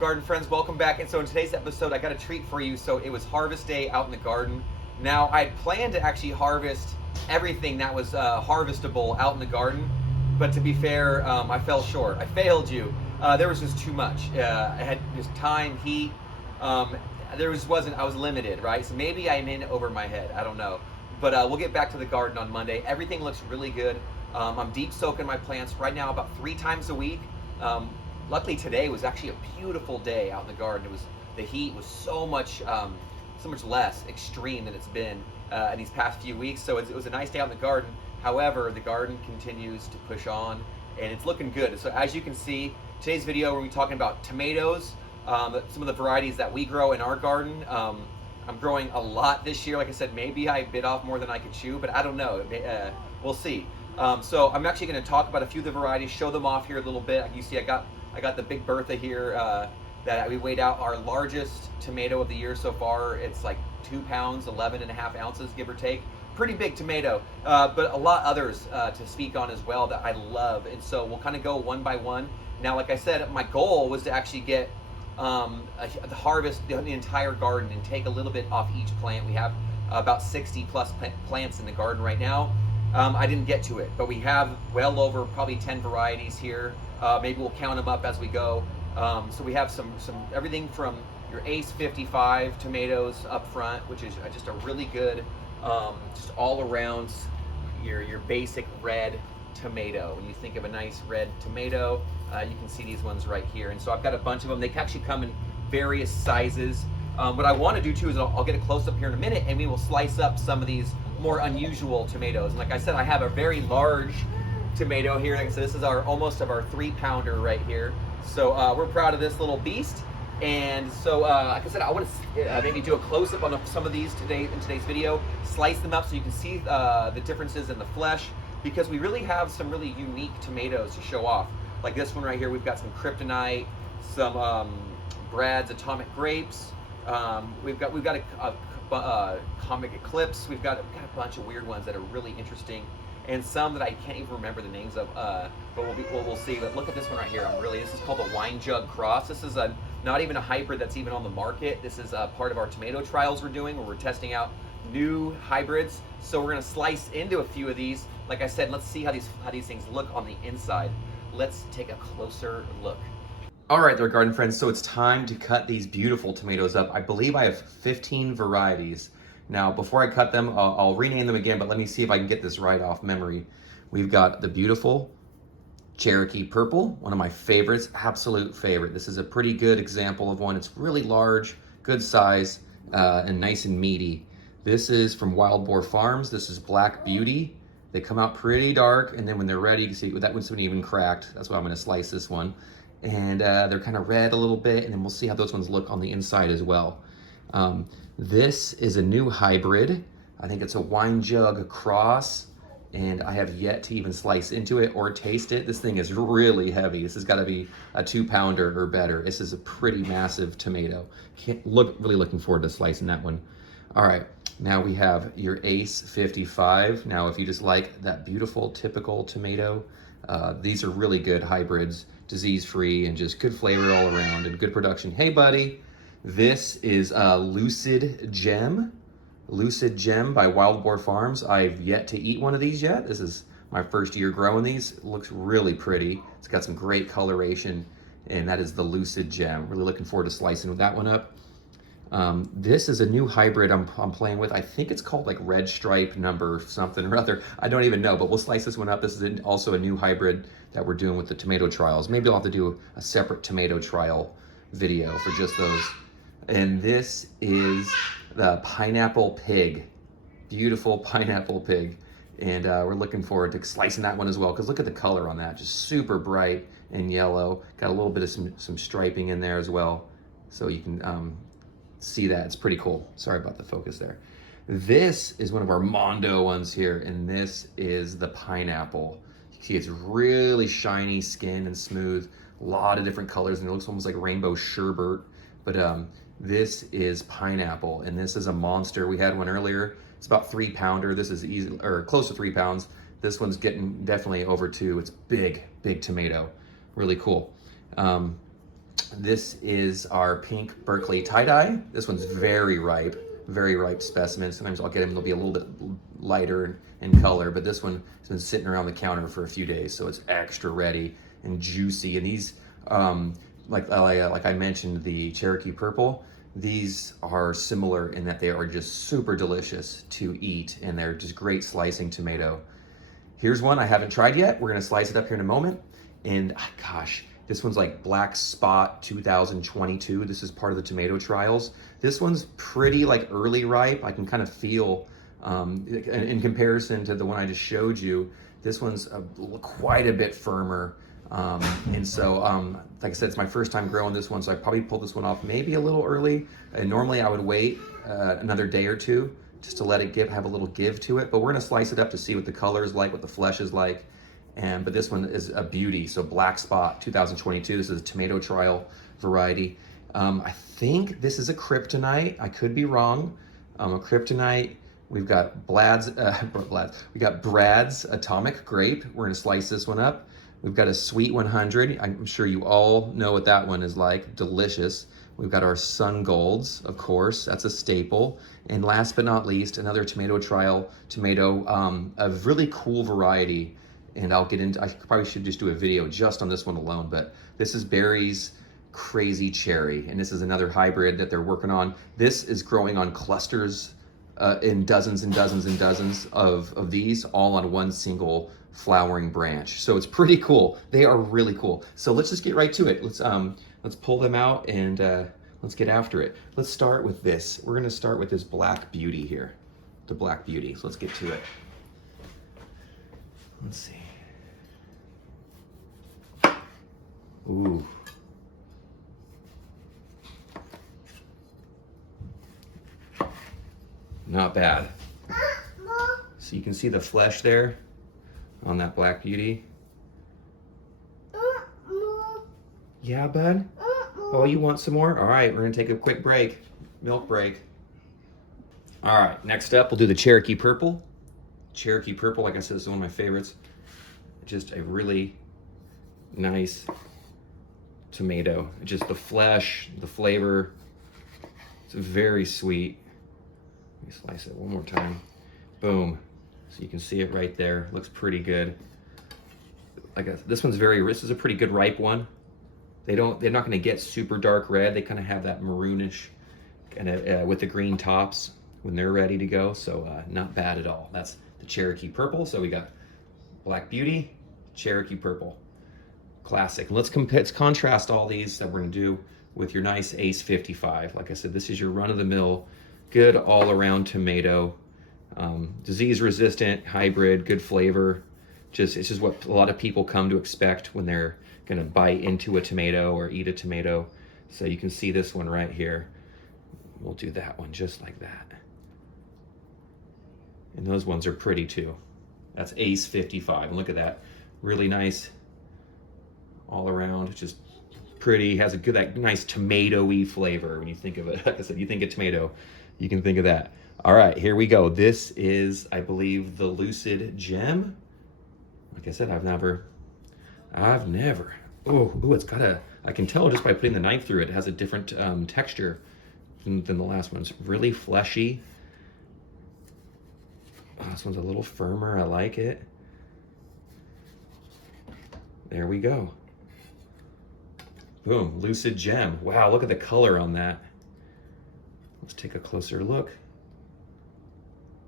Garden friends, welcome back. And so in today's episode, I got a treat for you. So it was harvest day out in the garden. Now I had planned to actually harvest everything that was harvestable out in the garden, but to be fair, I fell short. I failed you. There was just too much. I had just time, heat. There just wasn't. I was limited, right? So maybe I'm in over my head. I don't know. But we'll get back to the garden on Monday. Everything looks really good. I'm deep soaking my plants right now about 3 times a week. Luckily today was actually a beautiful day out in the garden. The heat was so much less extreme than it's been in these past few weeks. So it was a nice day out in the garden. However, the garden continues to push on, and it's looking good. So as you can see, today's video we're going to be talking about tomatoes, some of the varieties that we grow in our garden. I'm growing a lot this year. Like I said, maybe I bit off more than I could chew, but I don't know. We'll see. So I'm actually going to talk about a few of the varieties, show them off here a little bit. You see, I got the Big Bertha here that we weighed out, our largest tomato of the year so far. It's like 2 pounds, 11.5 ounces, give or take. Pretty big tomato, but a lot others to speak on as well that I love. And so we'll kind of go one by one. Now, like I said, my goal was to actually get the harvest the entire garden and take a little bit off each plant. We have about 60 plus plants in the garden right now. I didn't get to it, but we have well over probably 10 varieties here. Maybe we'll count them up as we go. So we have some everything from your Ace 55 tomatoes up front, which is just a really good, just all around your basic red tomato. When you think of a nice red tomato, you can see these ones right here. And so I've got a bunch of them. They actually come in various sizes. What I want to do too is I'll get a close up here in a minute, and we will slice up some of these more unusual tomatoes. And like I said, I have a very large tomato here. Like I said, this is almost of our 3-pounder right here. So we're proud of this little beast. And so, like I said, I want to maybe do a close up on some of these today in today's video, slice them up so you can see the differences in the flesh, because we really have some really unique tomatoes to show off. Like this one right here, we've got some kryptonite, some Brad's atomic grapes. We've got a comic eclipse. We've got a bunch of weird ones that are really interesting, and some that I can't even remember the names of. But we'll see. But look at this one right here. This is called the Wine Jug Cross. This is not even a hybrid that's even on the market. This is part of our tomato trials we're doing, where we're testing out new hybrids. So we're gonna slice into a few of these. Like I said, let's see how these things look on the inside. Let's take a closer look. All right there, garden friends, so it's time to cut these beautiful tomatoes up. I believe I have 15 varieties. Now, before I cut them, I'll rename them again, but let me see if I can get this right off memory. We've got the beautiful Cherokee Purple, one of my favorites, absolute favorite. This is a pretty good example of one. It's really large, good size, and nice and meaty. This is from Wild Boar Farms. This is Black Beauty. They come out pretty dark, and then when they're ready, you can see that one's even cracked. That's why I'm gonna slice this one. And they're kind of red a little bit, and then we'll see how those ones look on the inside as well. This is a new hybrid. I think it's a Wine Jug Cross, and I have yet to even slice into it or taste it. This thing is really heavy. This has got to be a 2-pounder or better. This is a pretty massive tomato. Really looking forward to slicing that one. All right, now we have your Ace 55. Now, if you just like that beautiful, typical tomato, these are really good hybrids, disease-free, and just good flavor all around and good production. Hey, buddy, this is Lucid Gem. Lucid Gem by Wild Boar Farms. I've yet to eat one of these yet. This is my first year growing these. It looks really pretty. It's got some great coloration, and that is the Lucid Gem. Really looking forward to slicing that one up. This is a new hybrid I'm playing with. I think it's called like Red Stripe number something or other. I don't even know, but we'll slice this one up. This is also a new hybrid that we're doing with the tomato trials. Maybe I'll have to do a separate tomato trial video for just those. And this is the Pineapple Pig. Beautiful Pineapple Pig. And we're looking forward to slicing that one as well, because look at the color on that. Just super bright and yellow. Got a little bit of some striping in there as well. So you can see that. It's pretty cool. Sorry about the focus there. This is one of our Mondo ones here, and this is the Pineapple. You see it's really shiny skin and smooth. A lot of different colors, and it looks almost like rainbow sherbet. But this is Pineapple, and this is a monster. We had one earlier. It's about 3-pounder. This is easy, or close to 3 pounds. This one's getting definitely over 2. It's big tomato. Really cool. This is our pink Berkeley tie-dye. This one's very ripe specimen. Sometimes I'll get them, they'll be a little bit lighter in color, but this one has been sitting around the counter for a few days, so it's extra ready and juicy. And these, like I mentioned, the Cherokee Purple, these are similar in that they are just super delicious to eat, and they're just great slicing tomato. Here's one I haven't tried yet. We're gonna slice it up here in a moment. And gosh, this one's like Black Spot 2022. This is part of the tomato trials. This one's pretty like early ripe. I can kind of feel, in comparison to the one I just showed you, this one's quite a bit firmer. And so, like I said, it's my first time growing this one, so I probably pulled this one off maybe a little early. And normally I would wait another day or two just to let it have a little give to it. But we're gonna slice it up to see what the color is like, what the flesh is like. But this one is a beauty. So Black Spot 2022. This is a tomato trial variety. I think this is a kryptonite. I could be wrong. A kryptonite. We've got Brad's Atomic Grape. We're gonna slice this one up. We've got a Sweet 100. I'm sure you all know what that one is like. Delicious. We've got our Sun Golds, of course. That's a staple. And last but not least, another tomato trial tomato, a really cool variety. And I'll get into, I probably should just do a video just on this one alone, but this is Barry's Crazy Cherry. And this is another hybrid that they're working on. This is growing on clusters in dozens and dozens and dozens of these, all on one single flowering branch. So it's pretty cool. They are really cool. So let's just get right to it. Let's pull them out and let's get after it. Let's start with this. We're gonna start with this Black Beauty here, the Black Beauty. So let's get to it. Let's see. Ooh. Not bad. So you can see the flesh there on that Black Beauty. Yeah, bud? Oh, you want some more? All right, we're gonna take a quick break, milk break. All right, next up, we'll do the Cherokee Purple. Cherokee Purple, like I said, is one of my favorites. Just a really nice tomato. Just the flesh, the flavor. It's very sweet. Let me slice it one more time. Boom. So you can see it right there. Looks pretty good. This one's this is a pretty good ripe one. They're not going to get super dark red. They kind of have that maroonish kind of with the green tops when they're ready to go. So not bad at all. That's the Cherokee Purple. So we got Black Beauty, Cherokee Purple. Classic. Let's contrast all these that we're going to do with your nice Ace 55. Like I said, this is your run-of-the-mill, good all-around tomato. Disease resistant, hybrid, good flavor. It's just what a lot of people come to expect when they're gonna bite into a tomato or eat a tomato. So you can see this one right here. We'll do that one just like that. And those ones are pretty too. That's Ace 55. And look at that. Really nice all around, just pretty, has that nice tomato-y flavor when you think of it. Like I said, you think of tomato, you can think of that. All right, here we go. This is, I believe, the Lucid Gem. Like I said, I've never, it's got I can tell just by putting the knife through it, it has a different texture than the last one. It's really fleshy. This one's a little firmer, I like it. There we go. Boom, Lucid Gem. Wow, look at the color on that. Let's take a closer look.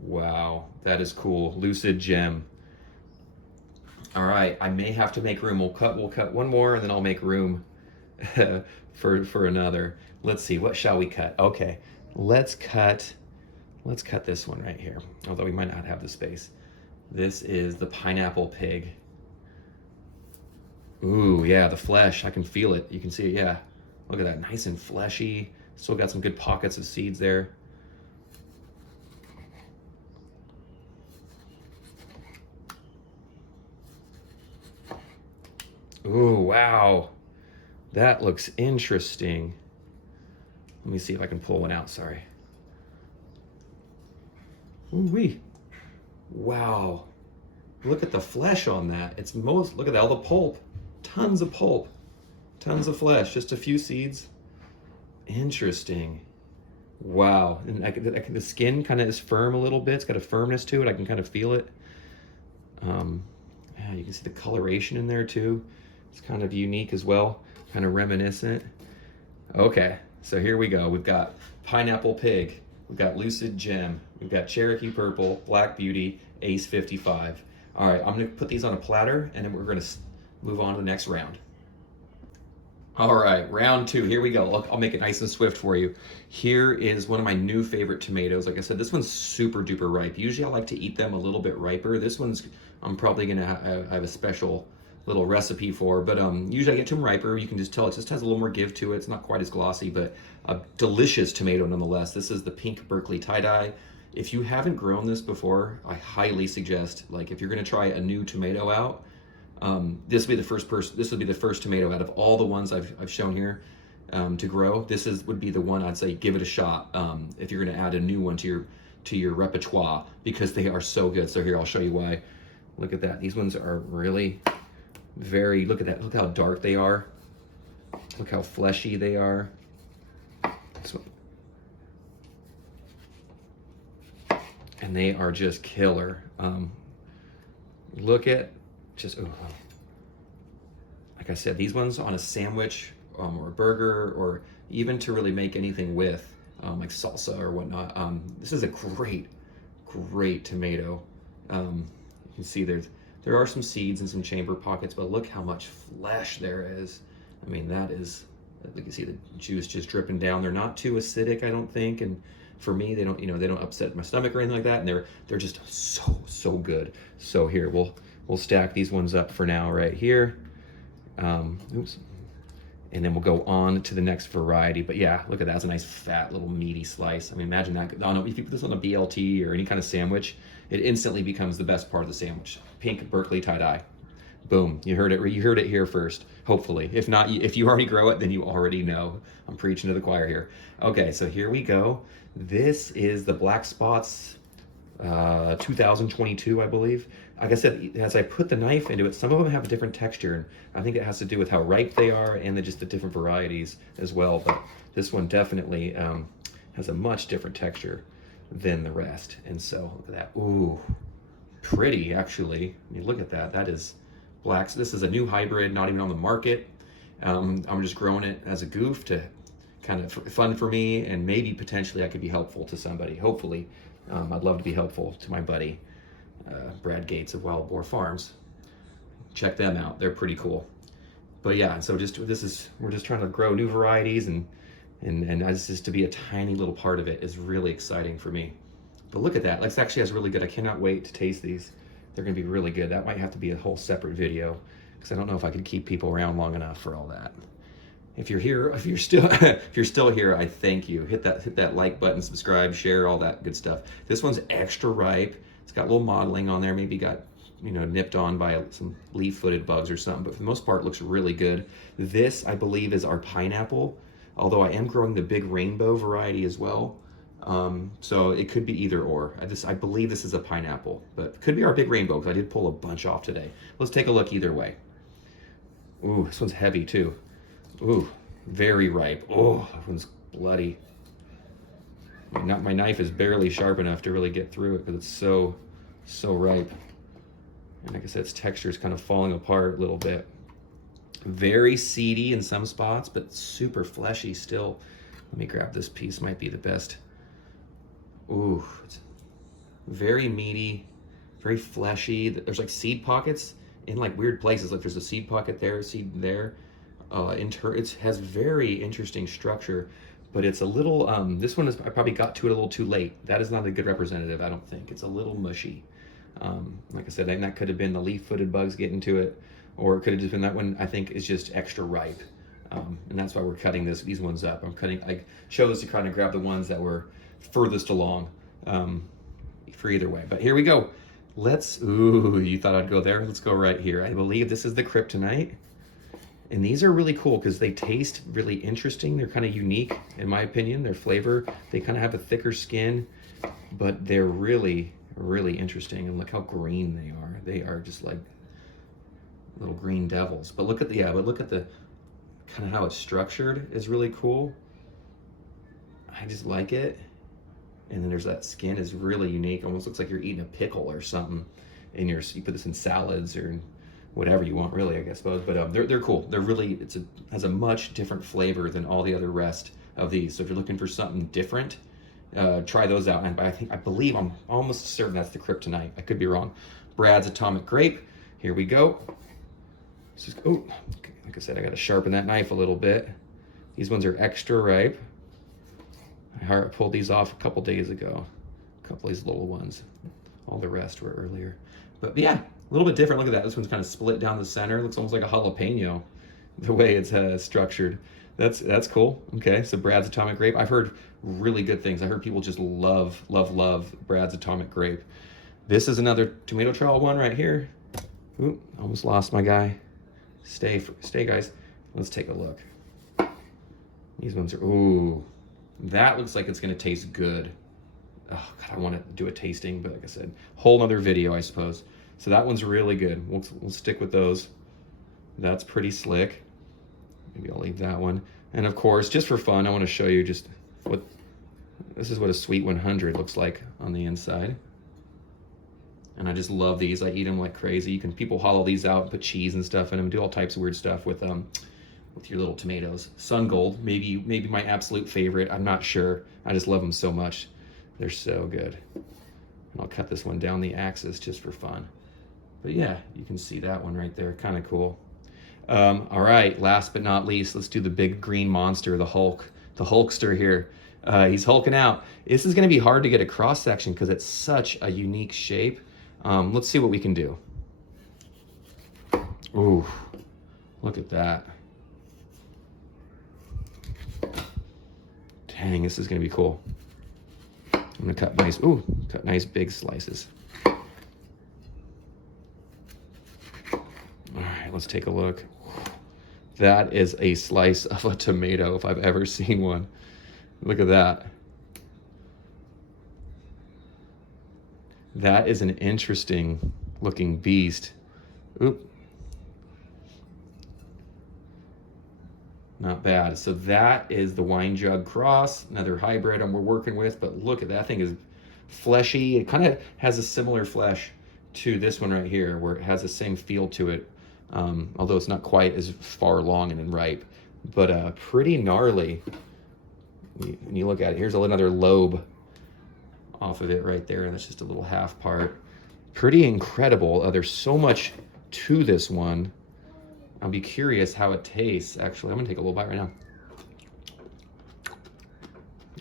Wow, that is cool. Lucid Gem. All right, I may have to make room. We'll cut one more and then I'll make room for another. Let's see, what shall we cut? Okay, let's cut this one right here, although we might not have the space. This is the Pineapple Pig. Ooh, yeah, the flesh, I can feel it. You can see it, yeah. Look at that, nice and fleshy. Still got some good pockets of seeds there. Ooh, wow. That looks interesting. Let me see if I can pull one out, sorry. Ooh-wee. Wow. Look at the flesh on that. Look at all the pulp. Tons of pulp. Tons of flesh, just a few seeds. Interesting. Wow. And the skin kind of is firm a little bit. It's got a firmness to it. I can kind of feel it. Yeah, you can see the coloration in there too. It's kind of unique as well, kind of reminiscent. Okay, so here we go. We've got Pineapple Pig, we've got Lucid Gem, we've got Cherokee Purple, Black Beauty, Ace 55. All right, I'm gonna put these on a platter and then we're gonna move on to the next round. All right, round two, here we go. I'll make it nice and swift for you. Here is one of my new favorite tomatoes. Like I said, this one's super duper ripe. Usually I like to eat them a little bit riper. This one's, I'm probably gonna have a special little recipe for, but usually I get them riper. You can just tell it just has a little more give to it. It's not quite as glossy, but a delicious tomato nonetheless. This is the pink Berkeley tie-dye. If you haven't grown this before, I highly suggest, like if you're gonna try a new tomato out, this will be the first tomato out of all the ones I've shown here to grow. Would be the one I'd say give it a shot if you're going to add a new one to your repertoire, because they are so good. So here, I'll show you why. Look at that. These ones are really look at that. Look how dark they are. Look how fleshy they are. This one. And they are just killer. Look at just, oh, like I said, these ones on a sandwich or a burger, or even to really make anything with, like salsa or whatnot. This is a great tomato. You can see there are some seeds and some chamber pockets, but look how much flesh there is. I mean, that is, you can see the juice just dripping down. They're not too acidic, I don't think, and for me, they don't upset my stomach or anything like that, and they're just so good. So here, we'll stack these ones up for now right here. Oops. And then we'll go on to the next variety. But yeah, look at that. That's a nice fat little meaty slice. I mean, imagine that. I don't know, if you put this on a BLT or any kind of sandwich, it instantly becomes the best part of the sandwich. Pink Berkeley tie-dye. Boom. You heard it here first, hopefully. If not, if you already grow it, then you already know. I'm preaching to the choir here. Okay, so here we go. This is the Black Spots 2022, I believe. Like I said, as I put the knife into it, some of them have a different texture, and I think it has to do with how ripe they are and just the different varieties as well. But this one definitely has a much different texture than the rest. And so look at that. Ooh, pretty actually. I mean, look at that. That is black. So this is a new hybrid, not even on the market. I'm just growing it as a goof to kind of fun for me, and maybe potentially I could be helpful to somebody. Hopefully, I'd love to be helpful to my buddy Brad Gates of Wild Boar Farms. Check them out; they're pretty cool. But yeah, so we're just trying to grow new varieties, and just to be a tiny little part of it is really exciting for me. But look at that; this actually has really good. I cannot wait to taste these. They're going to be really good. That might have to be a whole separate video, because I don't know if I could keep people around long enough for all that. If you're here, if you're still here, I thank you. Hit that like button, subscribe, share, all that good stuff. This one's extra ripe. It's got a little mottling on there. Maybe got nipped on by some leaf-footed bugs or something. But for the most part, it looks really good. This, I believe, is our pineapple. Although I am growing the big rainbow variety as well. So it could be either or. I believe this is a pineapple, but it could be our big rainbow, because I did pull a bunch off today. Let's take a look either way. Ooh, this one's heavy too. Ooh, very ripe. Oh, that one's bloody. My knife is barely sharp enough to really get through it, because it's so ripe. And like I said, its texture is kind of falling apart a little bit. Very seedy in some spots, but super fleshy still. Let me grab this piece, might be the best. Ooh, it's very meaty, very fleshy. There's like seed pockets in like weird places. Like there's a seed pocket there, seed there. It has very interesting structure, but it's a little, this one I probably got to it a little too late. That is not a good representative, I don't think. It's a little mushy. Like I said, and that could have been the leaf-footed bugs getting to it, or it could have just been that one, I think, is just extra ripe. And that's why we're cutting these ones up. I chose to kind of grab the ones that were furthest along for either way. But here we go. Ooh, you thought I'd go there? Let's go right here. I believe this is the kryptonite. And these are really cool because they taste really interesting. They're kind of unique, in my opinion. Their flavor, they kind of have a thicker skin, but they're really, really interesting. And look how green they are. They are just like little green devils. But look at the kind of how it's structured is really cool. I just like it. And then there's that skin is really unique. Almost looks like you're eating a pickle or something. And you put this in salads or whatever you want, really, I suppose. But they're cool. They're really, has a much different flavor than all the other rest of these. So if you're looking for something different, try those out. And I believe, I'm almost certain that's the Kryptonite. I could be wrong. Brad's Atomic Grape. Here we go. This is, oh, like I said, I got to sharpen that knife a little bit. These ones are extra ripe. I pulled these off a couple days ago. A couple of these little ones. All the rest were earlier. But yeah, a little bit different. Look at that. This one's kind of split down the center. Looks almost like a jalapeno, the way it's structured. That's cool. Okay, so Brad's Atomic Grape. I've heard really good things. I heard people just love Brad's Atomic Grape. This is another tomato trowel one right here. Ooh, almost lost my guy. Stay guys. Let's take a look. These ones are, ooh, that looks like it's gonna taste good. Oh God, I want to do a tasting, but like I said, whole nother video, I suppose. So that one's really good. We'll stick with those. That's pretty slick. Maybe I'll leave that one. And of course, just for fun, I want to show you just this is what a Sweet 100 looks like on the inside. And I just love these. I eat them like crazy. People hollow these out, put cheese and stuff in them, do all types of weird stuff with your little tomatoes. Sun Gold, maybe my absolute favorite. I'm not sure. I just love them so much. They're so good. And I'll cut this one down the axis just for fun. But yeah, you can see that one right there. Kind of cool. All right, last but not least, let's do the big green monster, the Hulk, the Hulkster here. He's hulking out. This is going to be hard to get a cross section because it's such a unique shape. Let's see what we can do. Ooh, look at that. Dang, this is going to be cool. I'm going to cut nice big slices. All right, let's take a look. That is a slice of a tomato if I've ever seen one. Look at that. That is an interesting looking beast. Oop. Not bad. So that is the wine jug cross, another hybrid we're working with, but look at that thing is fleshy. It kind of has a similar flesh to this one right here, where it has the same feel to it, although it's not quite as far along and ripe, but pretty gnarly. When you look at it, here's another lobe off of it right there, and that's just a little half part. Pretty incredible. There's so much to this one. I'll be curious how it tastes. Actually, I'm gonna take a little bite right now.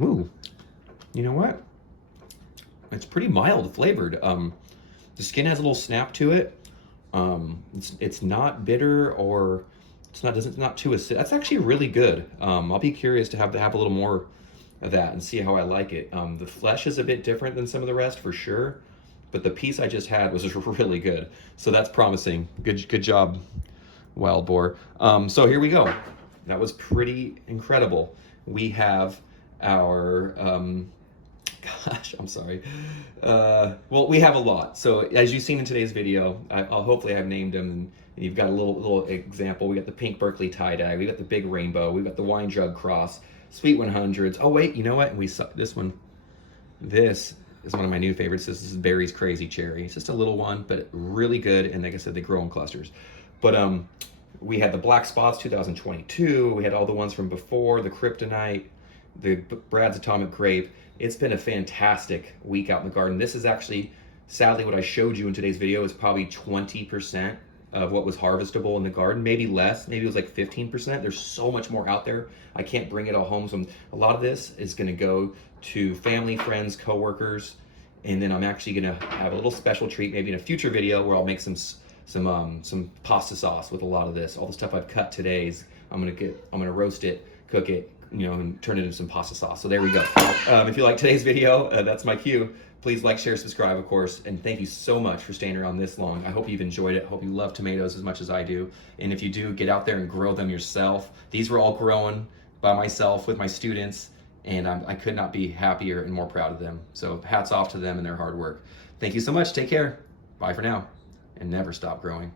Ooh, you know what? It's pretty mild flavored. The skin has a little snap to it. It's not bitter, or it's not too acidic. That's actually really good. I'll be curious to have a little more of that and see how I like it. The flesh is a bit different than some of the rest for sure, but the piece I just had was really good. So that's promising. Good job, Wild Boar. So here we go. That was pretty incredible. We have our, gosh, I'm sorry. Well, we have a lot. So as you've seen in today's video, I'll hopefully have named them, and you've got a little example. We got the pink Berkeley tie-dye, we got the big rainbow, we got the wine jug cross, Sweet 100s. Oh wait, you know what? We saw this one. This is one of my new favorites. This is Barry's Crazy Cherry. It's just a little one, but really good. And like I said, they grow in clusters. But we had the Black Spots 2022. We had all the ones from before, the Kryptonite, the Brad's Atomic Grape. It's been a fantastic week out in the garden. This is actually, sadly, what I showed you in today's video is probably 20% of what was harvestable in the garden, maybe less, maybe it was like 15%. There's so much more out there. I can't bring it all home. So a lot of this is gonna go to family, friends, coworkers, and then I'm actually gonna have a little special treat maybe in a future video where I'll make some pasta sauce with a lot of this. All the stuff I've cut today I'm gonna roast it, cook it, and turn it into some pasta sauce. So there we go. If you like today's video, that's my cue. Please like, share, subscribe, of course, and thank you so much for staying around this long. I hope you've enjoyed it. I hope you love tomatoes as much as I do. And if you do, get out there and grow them yourself. These were all grown by myself with my students, and I could not be happier and more proud of them. So hats off to them and their hard work. Thank you so much. Take care. Bye for now, and never stop growing.